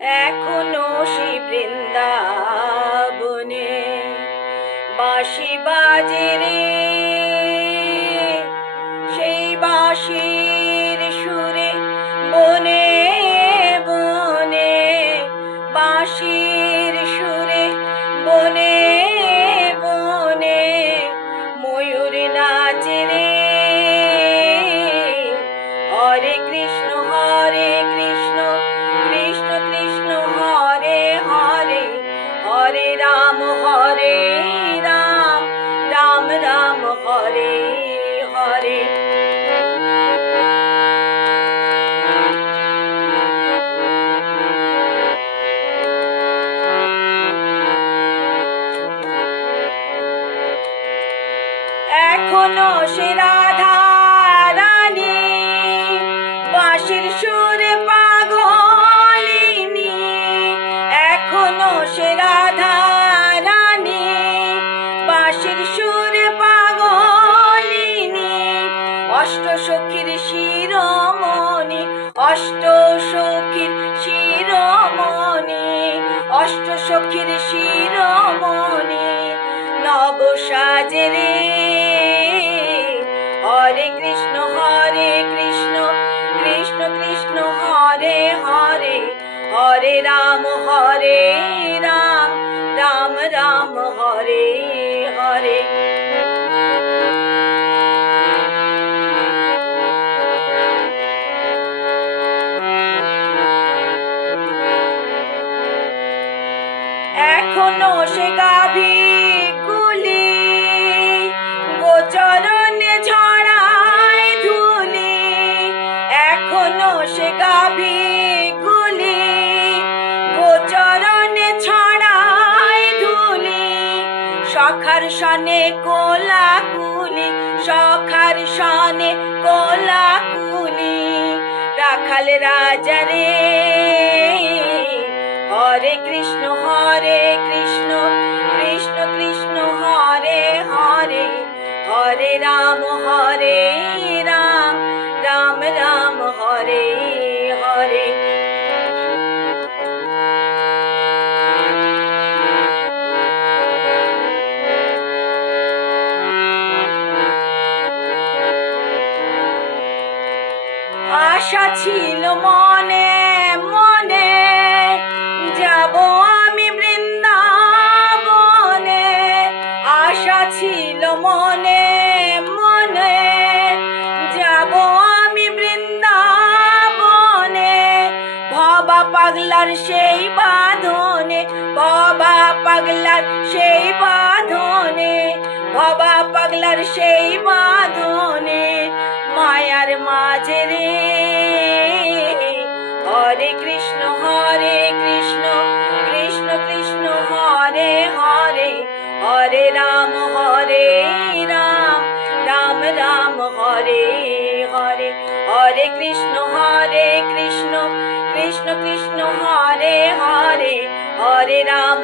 এখনো সেই বৃন্দাবনে বাঁশি বাজে রে, সেই বাঁশির সুরে বনে বনে, বাঁশির সুরে বনে বনে ময়ূর নাচে রে। হরে কৃষ্ণ কৃষ্ণ কৃষ্ণ হরে হরে, হরে রাম রাম রাম হরে হরে। এখনো সে রাধা রানী বাঁশির সুরে পাগলিনী, এখনো সে রাধা রানী বাঁশির সুরে পাগলিনী। অষ্ট সখীর শিরোমণি, অষ্ট সখীর শিরোমণি, অষ্ট সখীর শিরোমণি নব সাজে রে। হরে কৃষ্ণ কৃষ্ণ কৃষ্ণ হরে হরে, হরে রাম রাম রাম হরে হরে। এখনো সে গাভী গুলি গোচরণে ঝড়ায় ধুলি, এখনো সে গাভী গুলি গোচরণে ছড়ায় ধুলি। সখার সনে কোলাকুলি, সখার সনে কোলাকুলি রাখাল রাজা রে। হরে কৃষ্ণ কৃষ্ণ কৃষ্ণ হরে হরে, হরে রাম রাম রাম হরে হরে। আশা ছিল মনে মনে যাব আমি বৃন্দাবনে, আশা ছিল মনে মনে যাব আমি বৃন্দাবনে। ভবা পাগলার সেই বাঁধনে, ভবা পাগলার সেই বাঁধনে, ভবা পাগলার সেই বাঁধনে মায়ার মাঝে রে। হরে কৃষ্ণ কৃষ্ণ কৃষ্ণ হরে হরে, হরে রাম রাম রাম হরে হরে। হরে কৃষ্ণ কৃষ্ণ কৃষ্ণ হরে হরে, হরে রাম